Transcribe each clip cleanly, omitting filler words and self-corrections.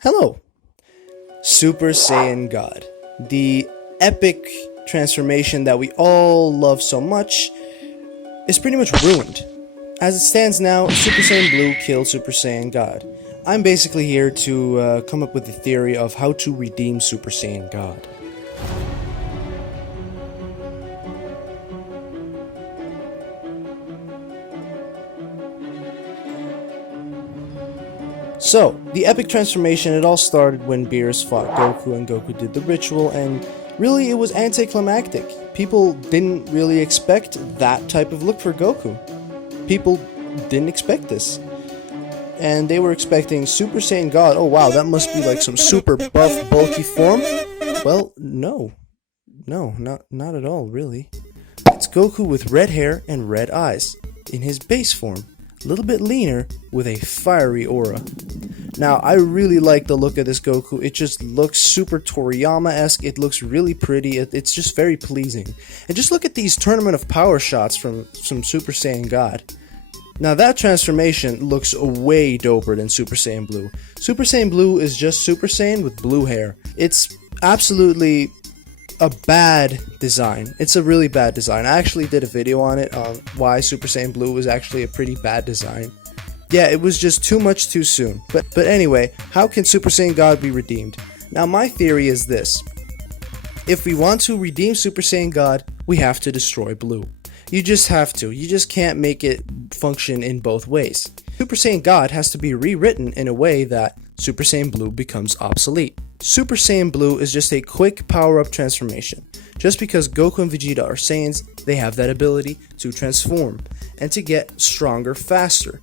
Hello, Super Saiyan God. The epic transformation that we all love so much is pretty much ruined. As it stands now, Super Saiyan Blue killed Super Saiyan God. I'm basically here to come up with a theory of how to redeem Super Saiyan God. So, the epic transformation, it all started when Beerus fought Goku and Goku did the ritual, and really it was anticlimactic. People didn't really expect that type of look for Goku. People didn't expect this. And they were expecting Super Saiyan God. Oh wow, that must be like some super buff, bulky form. Well, no. No, not at all, really. It's Goku with red hair and red eyes, in his base form. A little bit leaner, with a fiery aura. Now, I really like the look of this Goku. It just looks super Toriyama-esque. It looks really pretty. It's just very pleasing. And just look at these Tournament of Power shots from Super Saiyan God. Now, that transformation looks way doper than Super Saiyan Blue. Super Saiyan Blue is just Super Saiyan with blue hair. It's absolutely a bad design. It's a really bad design. I actually did a video on it, on why Super Saiyan Blue was actually a pretty bad design. Yeah, it was just too much too soon. But anyway, how can Super Saiyan God be redeemed? Now, my theory is this. If we want to redeem Super Saiyan God, we have to destroy Blue. You just have to. You just can't make it function in both ways. Super Saiyan God has to be rewritten in a way that Super Saiyan Blue becomes obsolete. Super Saiyan Blue is just a quick power-up transformation. Just because Goku and Vegeta are Saiyans, they have that ability to transform and to get stronger faster.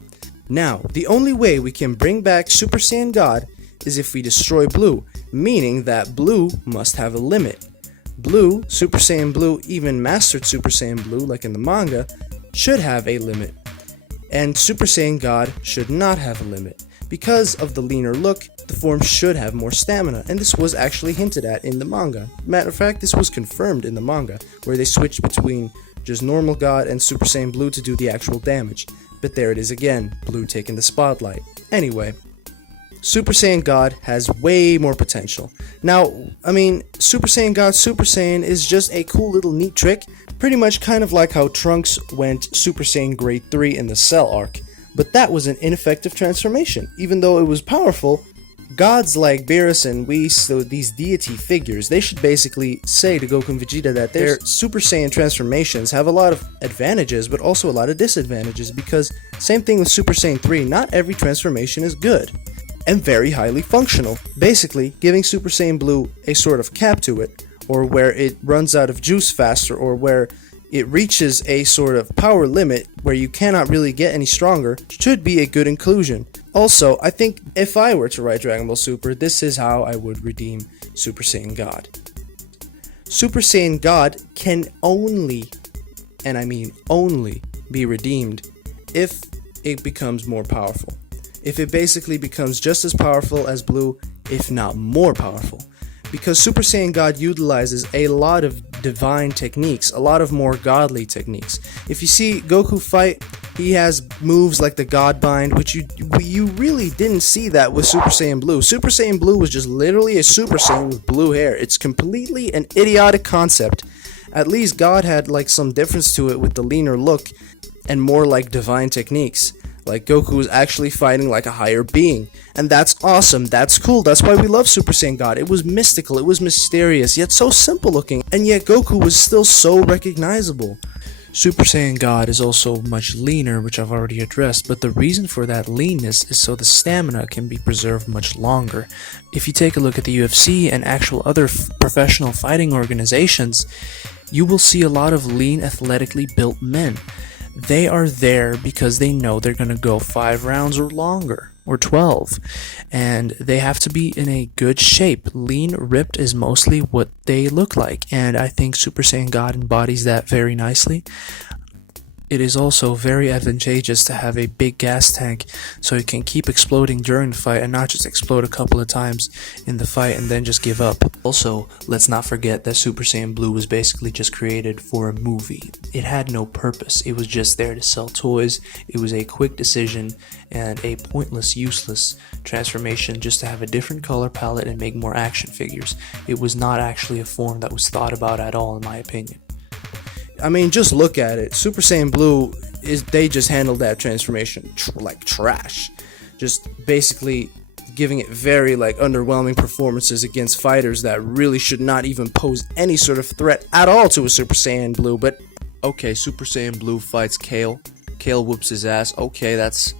Now, the only way we can bring back Super Saiyan God is if we destroy Blue, meaning that Blue must have a limit. Blue, Super Saiyan Blue, even Mastered Super Saiyan Blue, like in the manga, should have a limit. And Super Saiyan God should not have a limit. Because of the leaner look, the form should have more stamina, and this was actually hinted at in the manga. Matter of fact, this was confirmed in the manga, where they switched between just normal God and Super Saiyan Blue to do the actual damage. But there it is again, Blue taking the spotlight. Anyway, Super Saiyan God has way more potential. Now, I mean, Super Saiyan God Super Saiyan is just a cool little neat trick, pretty much kind of like how Trunks went Super Saiyan Grade 3 in the Cell arc. But that was an ineffective transformation. Even though it was powerful, gods like Beerus and Whis, these deity figures, they should basically say to Goku and Vegeta that their Super Saiyan transformations have a lot of advantages, but also a lot of disadvantages, because same thing with Super Saiyan 3, not every transformation is good, and very highly functional, basically giving Super Saiyan Blue a sort of cap to it, or where it runs out of juice faster, or where it reaches a sort of power limit where you cannot really get any stronger, should be a good inclusion. Also, I think if I were to write Dragon Ball Super, this is how I would redeem Super Saiyan God. Super Saiyan God can only, and I mean only, be redeemed if it becomes more powerful. If it basically becomes just as powerful as Blue, if not more powerful. Because Super Saiyan God utilizes a lot of divine techniques, a lot of more godly techniques. If you see Goku fight, he has moves like the God Bind, which you really didn't see that with Super Saiyan Blue. Super Saiyan Blue was just literally a Super Saiyan with blue hair. It's completely an idiotic concept. At least God had like some difference to it with the leaner look and more like divine techniques. Like Goku was actually fighting like a higher being. And that's awesome, that's cool, that's why we love Super Saiyan God. It was mystical, it was mysterious, yet so simple looking, and yet Goku was still so recognizable. Super Saiyan God is also much leaner, which I've already addressed, but the reason for that leanness is so the stamina can be preserved much longer. If you take a look at the UFC and actual other professional fighting organizations, you will see a lot of lean, athletically built men. They are there because they know they're going to go 5 rounds or longer, or 12, and they have to be in a good shape. Lean, ripped is mostly what they look like, and I think Super Saiyan God embodies that very nicely. It is also very advantageous to have a big gas tank so it can keep exploding during the fight and not just explode a couple of times in the fight and then just give up. Also, let's not forget that Super Saiyan Blue was basically just created for a movie. It had no purpose, it was just there to sell toys. It was a quick decision and a pointless, useless transformation just to have a different color palette and make more action figures. It was not actually a form that was thought about at all, in my opinion. I mean, just look at it. Super Saiyan Blue they just handled that transformation like trash. Just basically giving it very like underwhelming performances against fighters that really should not even pose any sort of threat at all to a Super Saiyan Blue. But okay, Super Saiyan Blue fights Kale. Kale whoops his ass. Okay, that's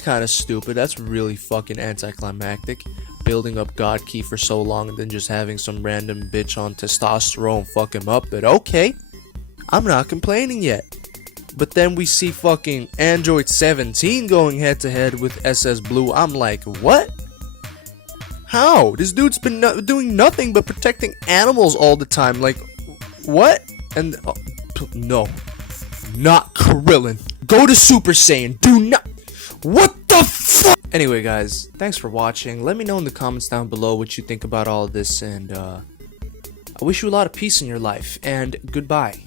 kind of stupid. That's really fucking anticlimactic. Building up God Key for so long and then just having some random bitch on testosterone fuck him up. But okay, I'm not complaining yet. But then we see fucking Android 17 going head to head with SS Blue. I'm like, what? How? This dude's been doing nothing but protecting animals all the time. Like, what? And no, not Krillin. Go to Super Saiyan. Do not. What the fuck? Anyway, guys, thanks for watching. Let me know in the comments down below what you think about all of this, and I wish you a lot of peace in your life. And goodbye.